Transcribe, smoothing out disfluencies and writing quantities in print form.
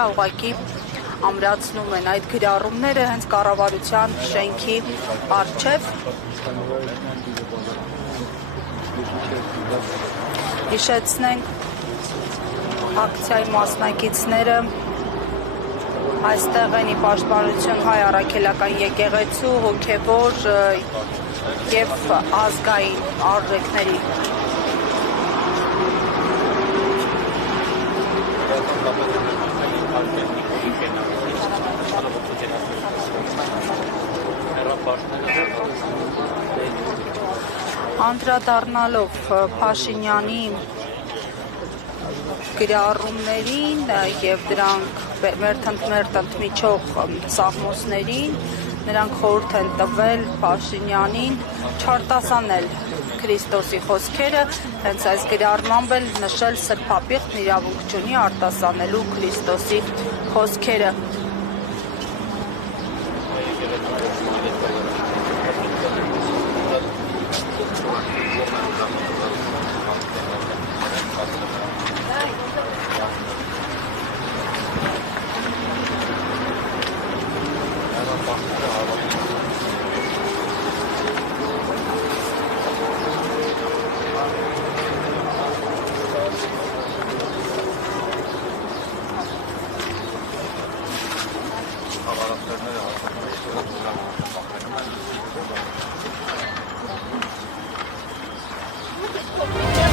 վրա ուղղակի ամրացնում են այդ գրառումները հենց կառավարության շենքի առջև։ Հիշեցնենք ակցիայի մասնակիցները այստեղ են ի պաշտպանություն հայ առաքելական եկեղեցու հոգևոր եւ ազգային արժեքների։ Անդրադառնալով Փաշինյանի գրառումներին եւ դրանք մերթ ընդմիջող սաղմոսներին, նրանք խորհուրդ են տվել Փաշինյանին չարտասանել Քրիստոսի խոսքերը, հենց այս գրառմամբ էլ նշել սրբապիղտն իրավունք չունի արտասանելու Քրիստոսի խոսքերը։ Thank you.